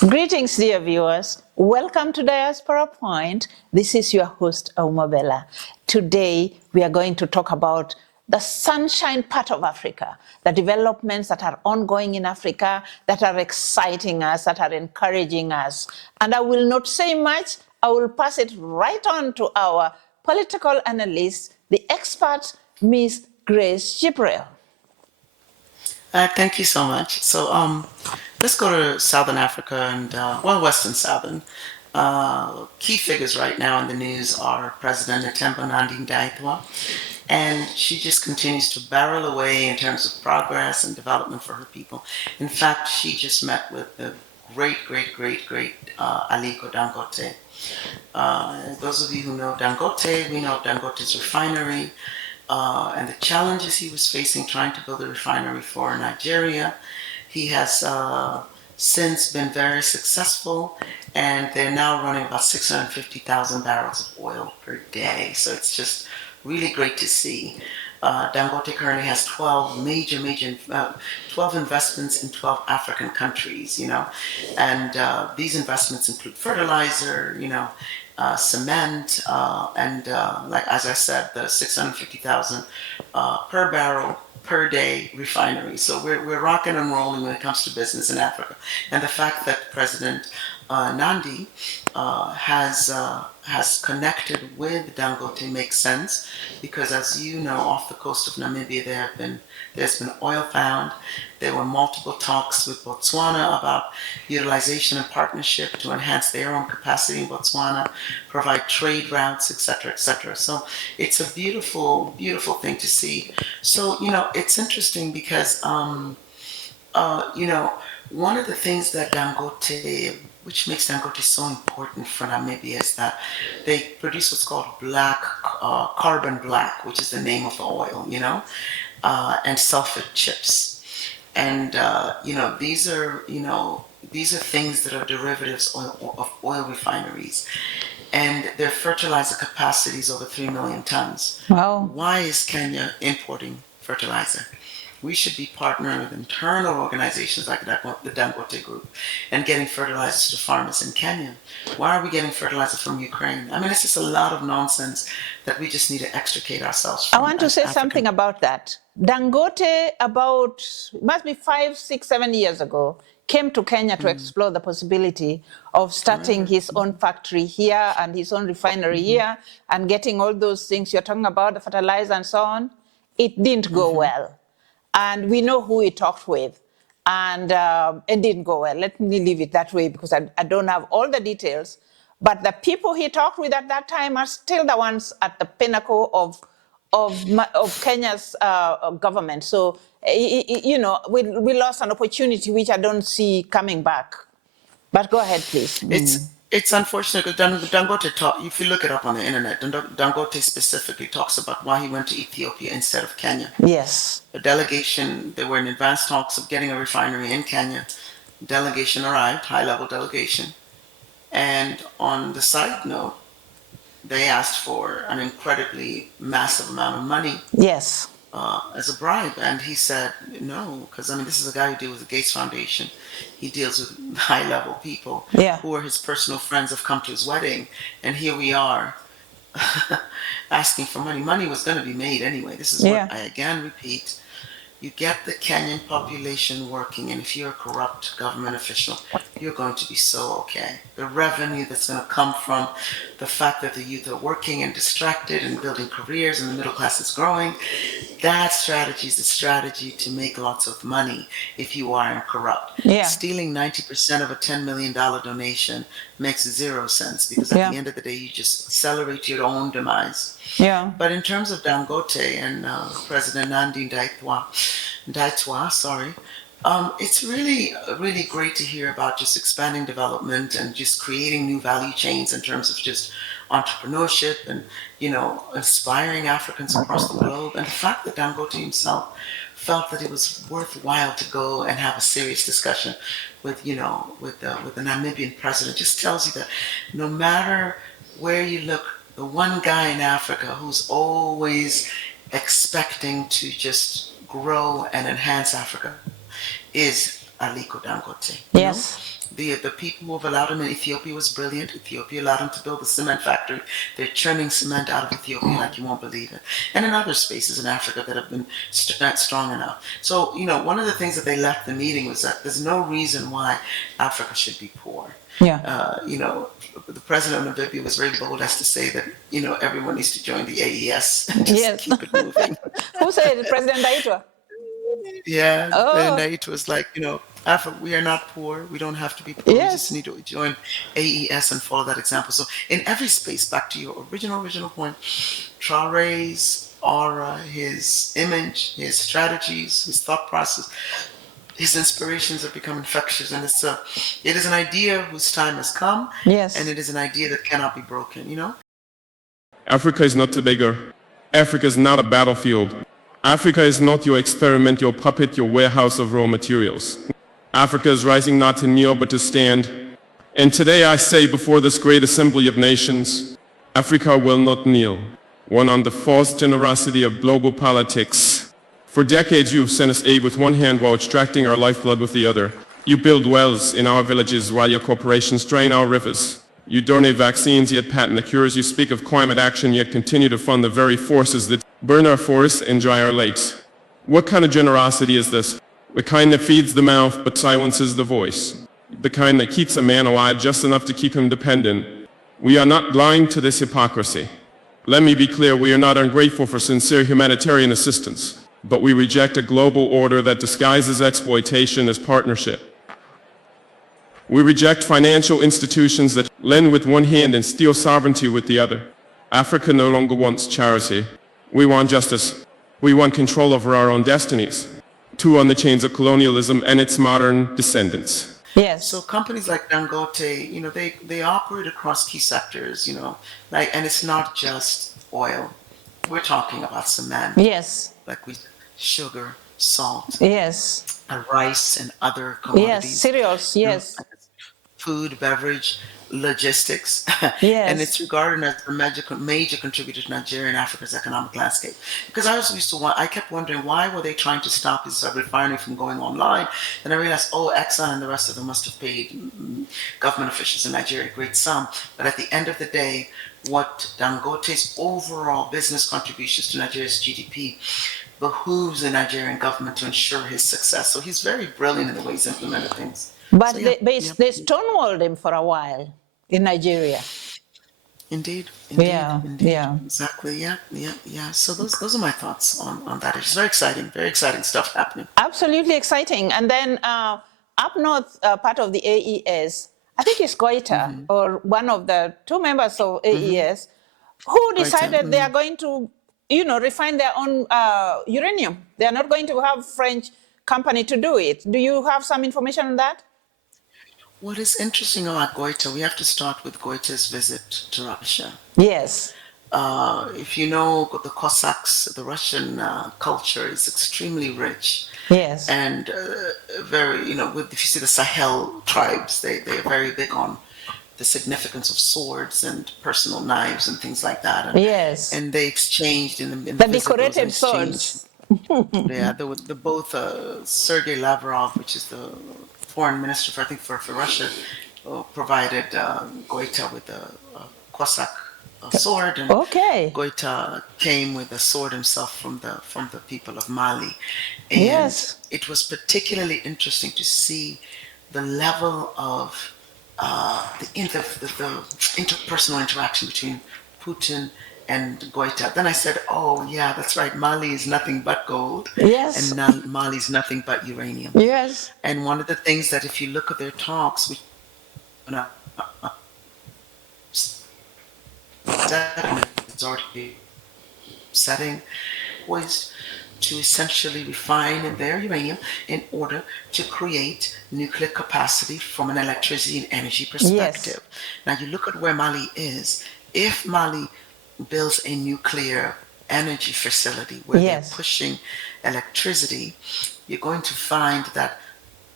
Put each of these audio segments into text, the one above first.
Greetings, dear viewers. Welcome to Diaspora Point. This is your host, Aumabella. Today, we are going to talk about the sunshine part of Africa, the developments that are ongoing in Africa, that are exciting us, that are encouraging us. And I will not say much. I will pass it right on to our political analyst, the expert, Ms. Grace Gibril. Thank you so much. Let's go to Southern Africa and, Western Southern. Key figures right now in the news are President Ndaitwa, and she just continues to barrel away in terms of progress and development for her people. In fact, she just met with the great Aliko Dangote. Those of you who know Dangote, we know Dangote's refinery. And the challenges he was facing trying to build a refinery for Nigeria. He has since been very successful, and they're now running about 650,000 barrels of oil per day. So it's just really great to see. Dangote currently has 12 12 investments in 12 African countries, and these investments include fertilizer, cement, and like as I said, the 650,000 per barrel per day refinery. So we're rocking and rolling when it comes to business in Africa. And the fact that President Nandi has connected with Dangote makes sense, because as you know, off the coast of Namibia there's been oil found. There were multiple talks with Botswana about utilization and partnership to enhance their own capacity in Botswana, provide trade routes, etc., etc. So it's a beautiful thing to see. So it's interesting because one of the things that which makes Dangote so important for Namibia, is that they produce what's called carbon black, which is the name of the oil, and sulfate chips. And these are things that are derivatives of oil refineries, and their fertilizer capacity is over 3 million tons. Wow. Why is Kenya importing fertilizer? We should be partnering with internal organizations like the Dangote Group and getting fertilizers to farmers in Kenya. Why are we getting fertilizer from Ukraine? I mean, it's just a lot of nonsense that we just need to extricate ourselves from. I want to say something about that. Dangote, must be 5, 6, 7 years ago, came to Kenya to explore the possibility of starting his own factory here and his own refinery here, and getting all those things you're talking about, the fertilizer and so on. It didn't go well. And we know who he talked with, and it didn't go well. Let me leave it that way, because I don't have all the details. But the people he talked with at that time are still the ones at the pinnacle of Kenya's government. So, we lost an opportunity which I don't see coming back. But go ahead, please. It's unfortunate, because Dangote if you look it up on the internet, Dangote specifically talks about why he went to Ethiopia instead of Kenya. Yes. A delegation, they were in advanced talks of getting a refinery in Kenya. Delegation arrived, high-level delegation. And on the side note, they asked for an incredibly massive amount of money. Yes. As a bribe, and he said no, because this is a guy who deals with the Gates Foundation. He deals with high-level people who are his personal friends, have come to his wedding, and here we are asking for money. Money was going to be made anyway. This is what I again repeat. You get the Kenyan population working, and if you're a corrupt government official, you're going to be so okay. The revenue that's going to come from the fact that the youth are working and distracted and building careers, and the middle class is growing, that strategy is the strategy to make lots of money if you aren't corrupt. Stealing 90% of a $10 million donation makes 0 sense, because at the end of the day, you just accelerate your own demise. But in terms of Dangote and President Ndaitwa, it's really great to hear about just expanding development and just creating new value chains in terms of just entrepreneurship and inspiring Africans across the globe. And the fact that Dangote himself felt that it was worthwhile to go and have a serious discussion with the Namibian president just tells you that no matter where you look, the one guy in Africa who's always expecting to just grow and enhance Africa is Aliko Dangote. Yes. The people who have allowed him in Ethiopia was brilliant. Ethiopia allowed him to build the cement factory. They're churning cement out of Ethiopia like you won't believe it. And in other spaces in Africa that have been not strong enough. So, one of the things that they left the meeting was that there's no reason why Africa should be poor. Yeah. The president of Namibia was very bold as to say that, everyone needs to join the AES and just Yes. keep it moving. Who said it? President Ndaitwa? Yeah, and Oh, it was like, Africa, we are not poor. We don't have to be poor. We just yes. need to join AES and follow that example. So in every space, back to your original point, Traore's aura, his image, his strategies, his thought process, his inspirations have become infectious, and it is an idea whose time has come, and Yes. it is an idea that cannot be broken. Africa is not a beggar. Africa is not a battlefield. Africa is not your experiment, your puppet, your warehouse of raw materials. Africa is rising not to kneel but to stand. And today I say before this great assembly of nations, Africa will not kneel. One on the false generosity of global politics. For decades you've sent us aid with one hand while extracting our lifeblood with the other. You build wells in our villages while your corporations drain our rivers. You donate vaccines yet patent the cures. You speak of climate action yet continue to fund the very forces that burn our forests and dry our lakes. What kind of generosity is this? The kind that feeds the mouth but silences the voice. The kind that keeps a man alive just enough to keep him dependent. We are not blind to this hypocrisy. Let me be clear, we are not ungrateful for sincere humanitarian assistance, but we reject a global order that disguises exploitation as partnership. We reject financial institutions that lend with one hand and steal sovereignty with the other. Africa no longer wants charity. We want justice. We want control over our own destinies. Too on the chains of colonialism and its modern descendants. Yes. So companies like Dangote, they operate across key sectors, and it's not just oil. We're talking about cement, Yes. like sugar, salt, Yes. rice, and other Yes. commodities. Cereals. Yes. Food, beverage, logistics, and it's Yes. regarded as a major contributor to Nigeria and Africa's economic landscape. Because I kept wondering why were they trying to stop this refinery from going online, and I realized, Exxon and the rest of them must have paid government officials in Nigeria a great sum. But at the end of the day, what Dangote's overall business contributions to Nigeria's GDP behooves the Nigerian government to ensure his success. So he's very brilliant in the way he's implemented things. But So they stonewalled him for a while in Nigeria. indeed, Yeah. exactly, yeah. So those are my thoughts on that. It's very exciting stuff happening. Absolutely exciting. And then up north, part of the AES, I think it's Goita, or one of the two members of AES, who decided they are going to, refine their own uranium. They are not going to have French company to do it. Do you have some information on that? What is interesting about Goita, we have to start with Goita's visit to Russia. Yes. If you know the Cossacks, the Russian culture is extremely rich. Yes. And very, if you see the Sahel tribes, they're very big on the significance of swords and personal knives and things like that. Yes. And they exchanged in the The visit, decorated swords. Yeah, both Sergei Lavrov, which is the foreign minister for Russia, provided Goita with a Cossack sword, and Okay. Goita came with a sword himself from the people of Mali, and Yes. it was particularly interesting to see the level of the interpersonal interaction between Putin and Goita. Then I said, oh yeah, that's right, Mali is nothing but gold, Yes. and now Mali is nothing but uranium. Yes. And one of the things that if you look at their talks, which setting was to essentially refine their uranium in order to create nuclear capacity from an electricity and energy perspective. Now you look at where Mali is. If Mali builds a nuclear energy facility where they're pushing electricity, you're going to find that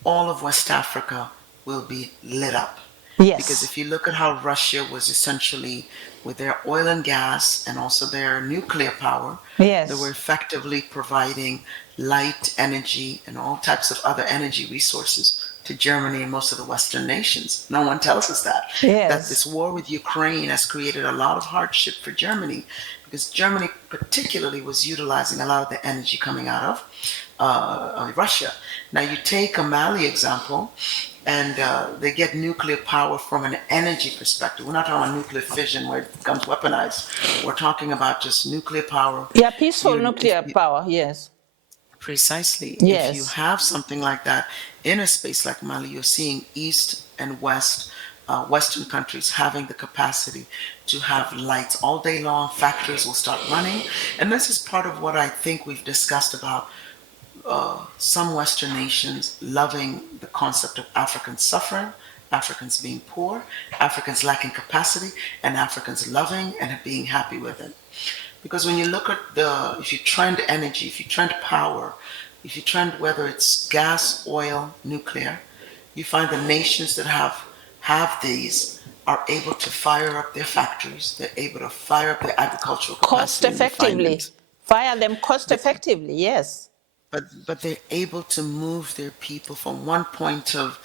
all of West Africa will be lit up. Yes. Because if you look at how Russia was essentially, with their oil and gas and also their nuclear power, they were effectively providing light energy and all types of other energy resources to Germany and most of the Western nations. No one tells us that. That this Yes. war with Ukraine has created a lot of hardship for Germany because Germany particularly was utilizing a lot of the energy coming out of Russia. Now you take a Mali example, and they get nuclear power from an energy perspective. We're not talking about nuclear fission where it becomes weaponized. We're talking about just nuclear power. Yeah, peaceful You, if nuclear you, power. Yes. Precisely, if you Yes. have something like that in a space like Mali, you're seeing East and West, Western countries having the capacity to have lights all day long. Factories will start running, and this is part of what I think we've discussed about some Western nations loving the concept of Africans suffering, Africans being poor, Africans lacking capacity, and Africans loving and being happy with it. Because when you look at if you trend energy, if you trend power, if you trend whether it's gas, oil, nuclear, you find the nations that have these are able to fire up their factories. They're able to fire up their agricultural Cost capacity and effectively. refinements. Fire them cost effectively. Yes. But they're able to move their people from one point of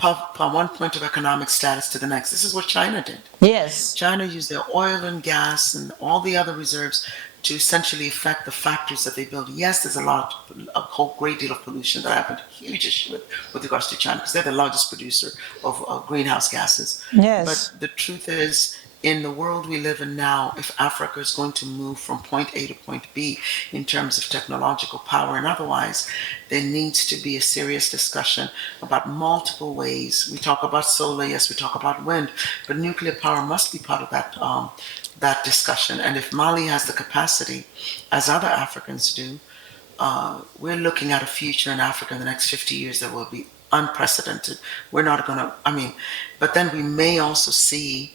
economic status to the next. This is what China did. Yes. China used their oil and gas and all the other reserves to essentially affect the factories that they build. Yes, there's a whole great deal of pollution that happened, huge issue with regards to China, because they're the largest producer of greenhouse gases. But Yes. the truth is, in the world we live in now, if Africa is going to move from point A to point B in terms of technological power and otherwise, there needs to be a serious discussion about multiple ways. We talk about solar, yes, we talk about wind, but nuclear power must be part of that discussion. And if Mali has the capacity, as other Africans do, we're looking at a future in Africa in the next 50 years that will be unprecedented. We're not going to, but then we may also see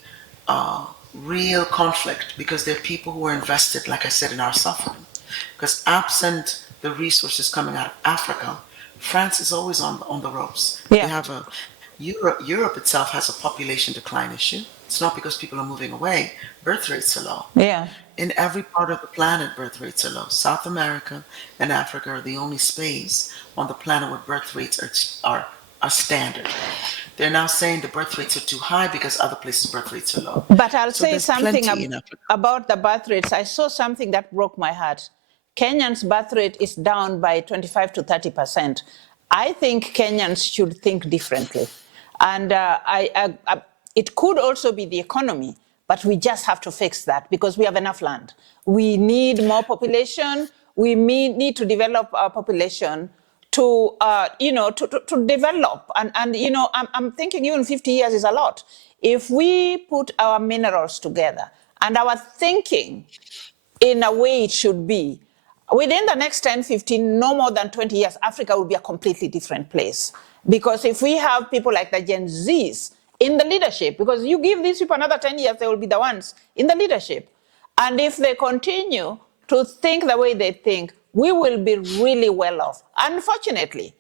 real conflict because there are people who are invested, like I said, in our suffering. Because absent the resources coming out of Africa, France is always on the ropes. They Yeah. have Europe itself has a population decline issue. It's not because people are moving away. Birth rates are low. Yeah. In every part of the planet, birth rates are low. South America and Africa are the only space on the planet where birth rates are standard. They're now saying the birth rates are too high because other places birth rates are low. But I'll So say there's something plenty in Africa. about the birth rates. I saw something that broke my heart. Kenyan's birth rate is down by 25 to 30%. I think Kenyans should think differently. And it could also be the economy, but we just have to fix that because we have enough land. We need more population. We need to develop our population to, to develop. And I'm thinking even 50 years is a lot. If we put our minerals together and our thinking in a way it should be, within the next 10, 15, no more than 20 years, Africa will be a completely different place. Because if we have people like the Gen Zs in the leadership, because you give these people another 10 years, they will be the ones in the leadership. And if they continue to think the way they think, we will be really well off. Unfortunately,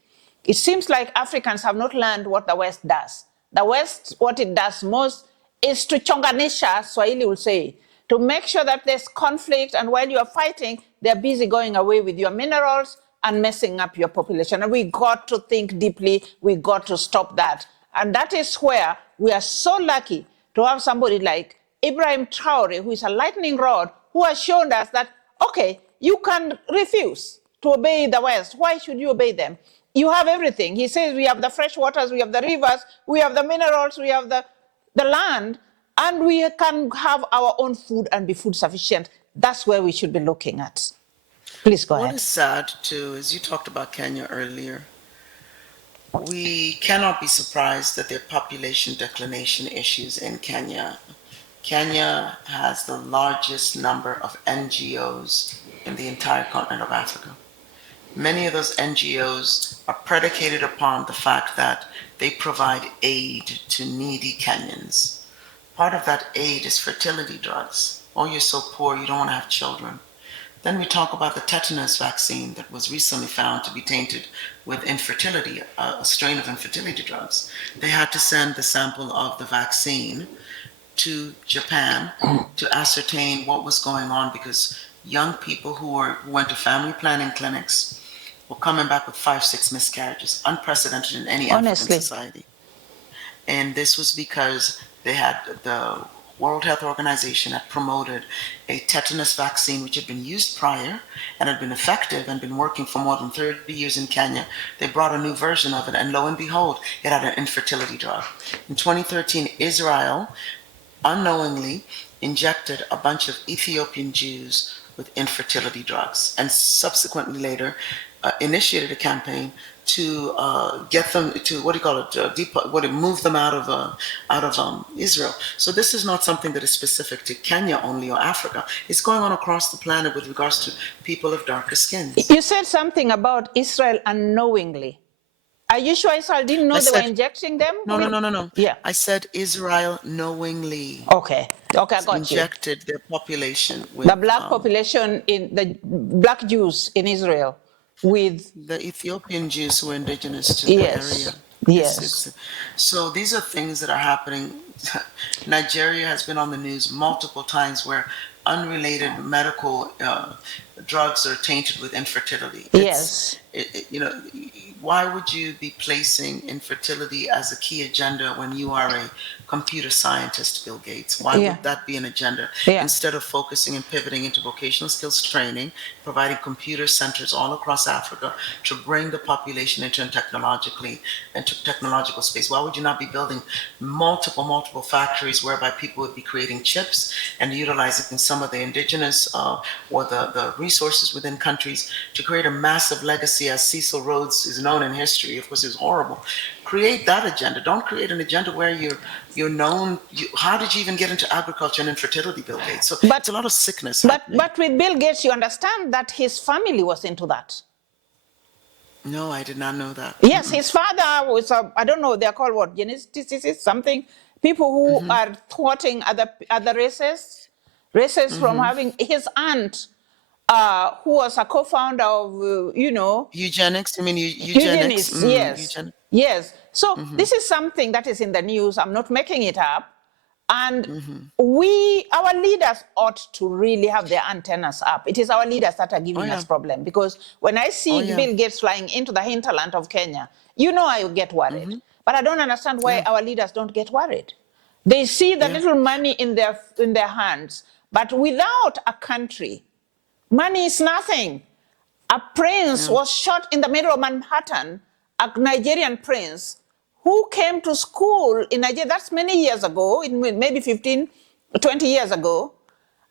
it seems like Africans have not learned what the West does. The West, what it does most is to chonganisha, Swahili will say, to make sure that there's conflict, and while you are fighting, they're busy going away with your minerals and messing up your population. And we got to think deeply, we got to stop that. And that is where we are so lucky to have somebody like Ibrahim Traore, who is a lightning rod, who has shown us that, okay, you can refuse to obey the West. Why should you obey them? You have everything. He says we have the fresh waters, we have the rivers, we have the minerals, we have the land, and we can have our own food and be food sufficient. That's where we should be looking at. Please go What ahead. is sad too is you talked about Kenya earlier. We cannot be surprised that there are population declination issues in Kenya. Kenya has the largest number of NGOs in the entire continent of Africa. Many of those NGOs are predicated upon the fact that they provide aid to needy Kenyans. Part of that aid is fertility drugs. Oh, you're so poor, you don't want to have children. Then we talk about the tetanus vaccine that was recently found to be tainted with infertility, a strain of infertility drugs. They had to send the sample of the vaccine to Japan to ascertain what was going on because young people who went to family planning clinics were coming back with 5, 6 miscarriages, unprecedented in any African Honestly. society. And this was because they had the World Health Organization had promoted a tetanus vaccine which had been used prior and had been effective and been working for more than 30 years in Kenya. They brought a new version of it, and lo and behold, it had an infertility drug. In 2013, Israel unknowingly injected a bunch of Ethiopian Jews with infertility drugs, and subsequently later initiated a campaign to get them to move them out of Israel. So this is not something that is specific to Kenya only or Africa. It's going on across the planet with regards to people of darker skins. You said something about Israel unknowingly. Are you sure Israel didn't know they were injecting them? No. Yeah. I said Israel knowingly. Okay, I got injected their population with the black population in the black Jews in Israel with the Ethiopian Jews who are indigenous to the area. Yes. So these are things that are happening. Nigeria has been on the news multiple times where unrelated medical drugs are tainted with infertility. Yes. Why would you be placing infertility as a key agenda when you are a computer scientist, Bill Gates? Why would that be an agenda? Instead of focusing and pivoting into vocational skills training, providing computer centers all across Africa to bring the population into technological space. Why would you not be building multiple factories whereby people would be creating chips and utilizing some of the indigenous or the resources within countries to create a massive legacy, as Cecil Rhodes is known in history. Of course, it was horrible. Create that agenda. Don't create an agenda where you're known. How did you even get into agriculture and infertility, Bill Gates? So it's a lot of sickness. But with Bill Gates, you understand that his family was into that. No, I did not know that. Yes, his father was, I don't know, they're called what, geneticists, something. People who are thwarting other races from having, his aunt, who was a co-founder of, Eugenics, you mean eugenics? Yes. Yes. So this is something that is in the news. I'm not making it up. And our leaders ought to really have their antennas up. It is our leaders that are giving us problem. Because when I see Bill Gates flying into the hinterland of Kenya, I get worried. But I don't understand why our leaders don't get worried. They see the little money in their hands. But without a country, money is nothing. A prince was shot in the middle of Manhattan, a Nigerian prince, who came to school in Nigeria. That's many years ago, maybe 15, 20 years ago.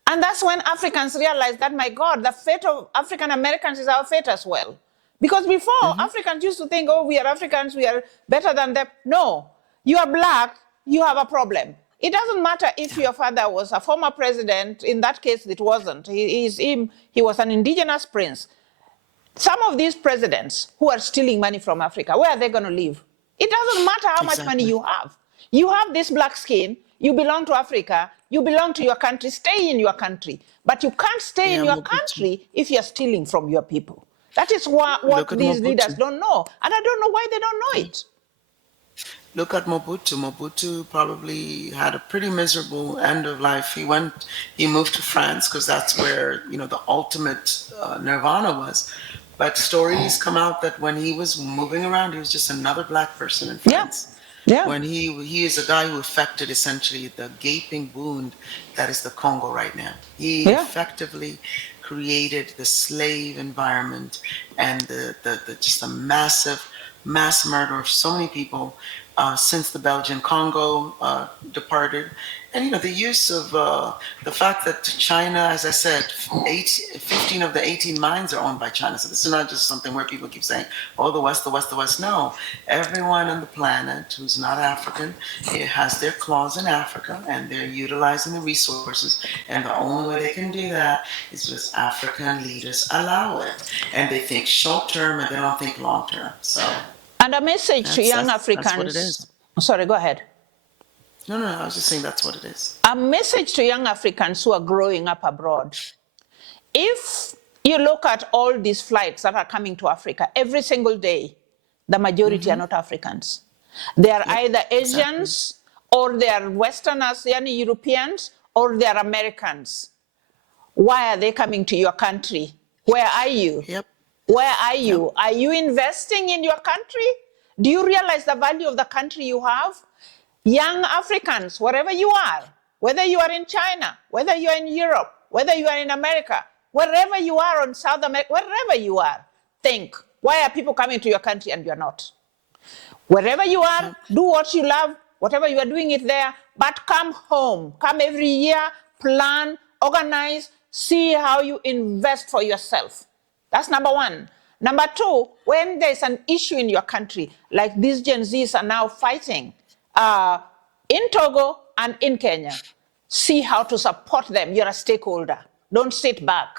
And that's when Africans realized that, my God, the fate of African Americans is our fate as well. Because before, Africans used to think, we are Africans, we are better than them. No, you are black, you have a problem. It doesn't matter if your father was a former president. In that case, it wasn't. He was an indigenous prince. Some of these presidents who are stealing money from Africa, where are they going to live? It doesn't matter how much money you have. You have this black skin, you belong to Africa, you belong to your country, stay in your country. But you can't stay in your country if you're stealing from your people. That is what these leaders don't know. And I don't know why they don't know it. Look at Mobutu. Mobutu probably had a pretty miserable end of life. He moved to France because that's where, the ultimate nirvana was. But stories come out that when he was moving around, he was just another black person in France. Yeah. When he is a guy who affected essentially the gaping wound that is the Congo right now. He effectively created the slave environment and just a massive mass murder of so many people since the Belgian Congo departed. And, the use of the fact that China, as I said, 15 of the 18 mines are owned by China. So this is not just something where people keep saying, the West, the West, the West. No, everyone on the planet who's not African, it has their claws in Africa, and they're utilizing the resources. And the only way they can do that is because African leaders allow it. And they think short term and they don't think long term. So. And a message to young Africans. That's what it is. Sorry, go ahead. No, I was just saying that's what it is. A message to young Africans who are growing up abroad. If you look at all these flights that are coming to Africa every single day, the majority are not Africans. They are either Asians or they are Westerners, yani Europeans, or they are Americans. Why are they coming to your country? Where are you? Yep. Where are you? Are you investing in your country? Do you realize the value of the country you have? Young Africans, wherever you are, whether you are in China, whether you are in Europe, whether you are in America, wherever you are on South America, wherever you are, think, why are people coming to your country and you're not? Wherever you are, do what you love, whatever you are doing it there, but come home. Come every year, plan, organize, see how you invest for yourself. That's number one. Number two, when there's an issue in your country, like these Gen Zs are now fighting in Togo and in Kenya, see how to support them. You're a stakeholder. Don't sit back.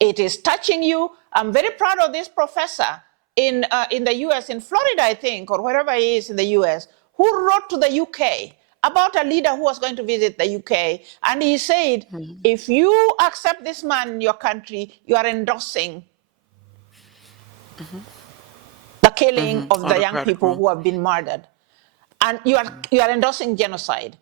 It is touching you. I'm very proud of this professor in the US, in Florida, I think, or wherever he is in the US, who wrote to the UK about a leader who was going to visit the UK. And he said, if you accept this man in your country, you are endorsing the killing of the young people who have been murdered. And you are endorsing genocide.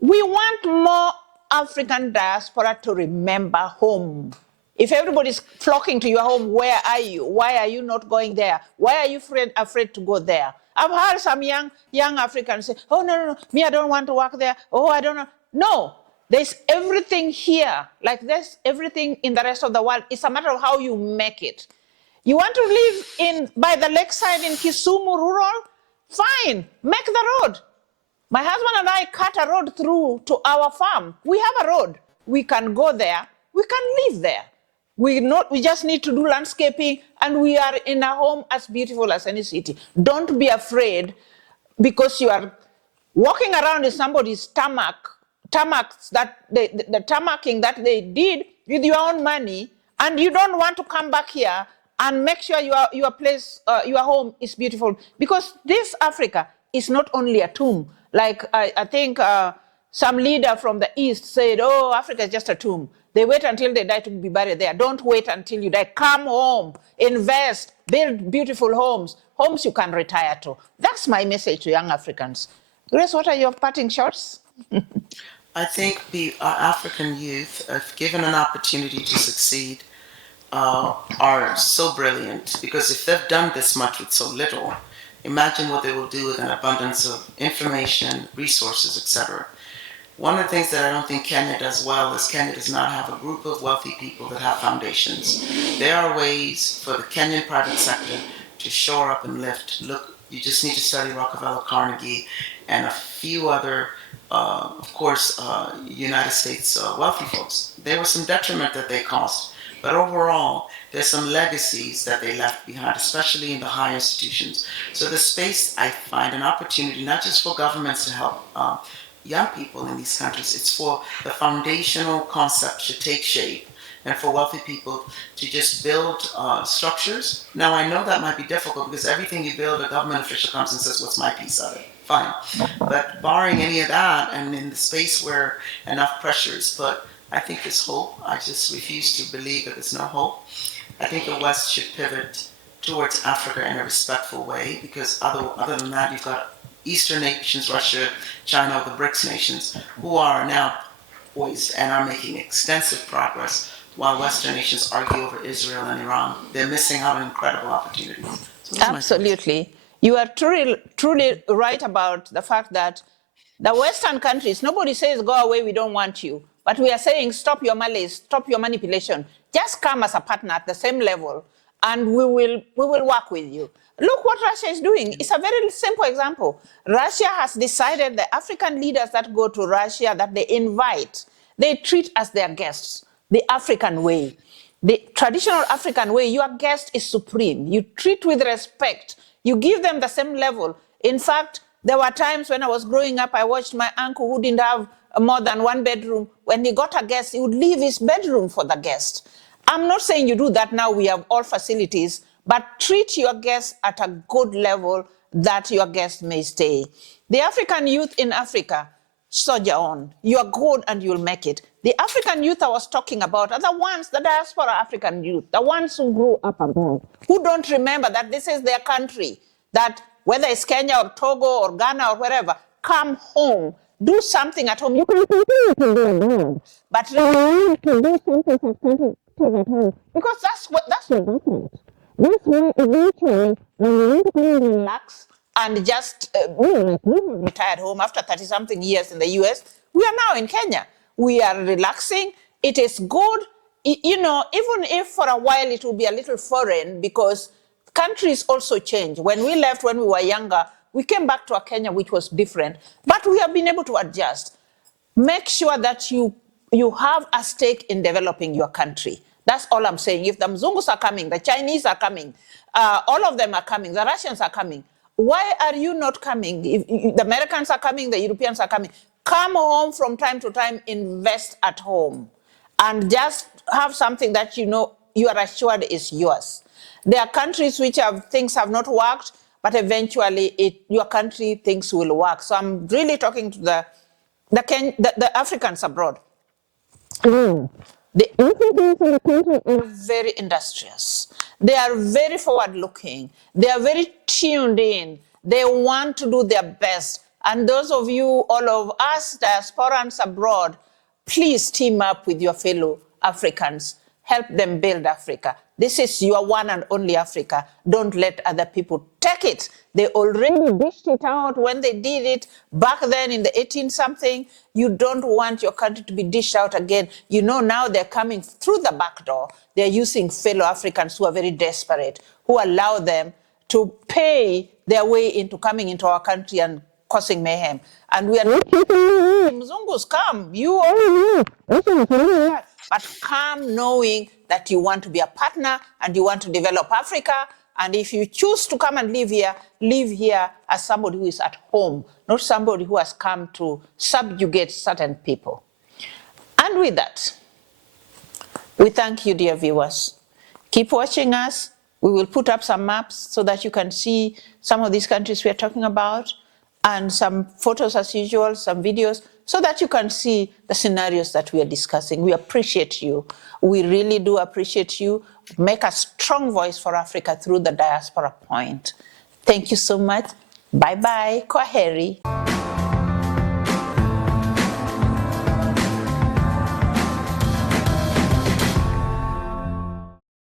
We want more African diaspora to remember home. If everybody's flocking to your home, where are you? Why are you not going there? Why are you afraid to go there? I've heard some young Africans say, oh, no, me, I don't want to work there. Oh, I don't know. No, there's everything here. Like there's everything in the rest of the world. It's a matter of how you make it. You want to live by the lakeside in Kisumu rural? Fine, make the road. My husband and I cut a road through to our farm. We have a road. We can go there. We can live there. We just need to do landscaping, and we are in a home as beautiful as any city. Don't be afraid because you are walking around in somebody's tarmacs that the tarmacking that they did with your own money, and you don't want to come back here and make sure your place, your home is beautiful. Because this Africa is not only a tomb. Like I think some leader from the East said, oh, Africa is just a tomb. They wait until they die to be buried there. Don't wait until you die. Come home, invest, build beautiful homes, homes you can retire to. That's my message to young Africans. Grace, what are your parting shots? I think our African youth, if given an opportunity to succeed, are so brilliant, because if they've done this much with so little, imagine what they will do with an abundance of information, resources, etc. One of the things that I don't think Kenya does well is Kenya does not have a group of wealthy people that have foundations. There are ways for the Kenyan private sector to shore up and lift. Look, you just need to study Rockefeller, Carnegie, and a few other, of course, United States wealthy folks. There was some detriment that they caused. But overall, there's some legacies that they left behind, especially in the higher institutions. So the space, I find an opportunity, not just for governments to help young people in these countries, it's for the foundational concept to take shape and for wealthy people to just build structures. Now, I know that might be difficult because everything you build, a government official comes and says, what's my piece of it? Fine. But barring any of that, and in the space where enough pressure is put, I think there's hope. I just refuse to believe that there's no hope. I think the West should pivot towards Africa in a respectful way, because other than that, you've got Eastern nations, Russia, China, the BRICS nations, who are now poised and are making extensive progress, while Western nations argue over Israel and Iran. They're missing out on incredible opportunities. So absolutely. You are truly right about the fact that the Western countries, nobody says, go away, we don't want you. But we are saying, stop your malice, stop your manipulation. Just come as a partner at the same level, and we will work with you. Look what Russia is doing. It's a very simple example. Russia has decided the African leaders that go to Russia, that they invite, they treat as their guests, the African way. The traditional African way, your guest is supreme. You treat with respect. You give them the same level. In fact, there were times when I was growing up, I watched my uncle who didn't have more than one bedroom. When he got a guest, he would leave his bedroom for the guest. I'm not saying you do that now, we have all facilities, but treat your guests at a good level that your guests may stay. The African youth in Africa, soldier on. You are good and you'll make it. The African youth I was talking about are the ones, the diaspora African youth, the ones who grew up abroad, who don't remember that this is their country, that whether it's Kenya or Togo or Ghana or wherever, come home, do something at home. You can do abroad, but you can do something at home, because that's your government. This will eventually, when we want to come and relax and just retire home after 30-something years in the US, we are now in Kenya. We are relaxing. It is good. You know, even if for a while it will be a little foreign because countries also change. When we left, when we were younger, we came back to a Kenya which was different, but we have been able to adjust. Make sure that you have a stake in developing your country. That's all I'm saying. If the Mzungus are coming, the Chinese are coming, all of them are coming, the Russians are coming, why are you not coming? If the Americans are coming, the Europeans are coming. Come home from time to time, invest at home, and just have something that you know you are assured is yours. There are countries which things have not worked, but eventually your country things will work. So I'm really talking to the Africans abroad. The Africans in the country are very industrious. They are very forward-looking. They are very tuned in. They want to do their best. And those of you, all of us, diasporans abroad, please team up with your fellow Africans. Help them build Africa. This is your one and only Africa. Don't let other people take it. They already dished it out when they did it back then in the 18-something. You don't want your country to be dished out again. You know, now they're coming through the back door. They're using fellow Africans who are very desperate, who allow them to pay their way into coming into our country and causing mayhem. And we are not keeping Mzungus, come. You all know. But come knowing that you want to be a partner and you want to develop Africa. And if you choose to come and live here as somebody who is at home, not somebody who has come to subjugate certain people. And with that, we thank you, dear viewers. Keep watching us. We will put up some maps so that you can see some of these countries we are talking about, and some photos as usual, some videos, so that you can see the scenarios that we are discussing. We appreciate you. We really do appreciate you. Make a strong voice for Africa through the Diaspora Point. Thank you so much. Bye-bye. Kwaheri.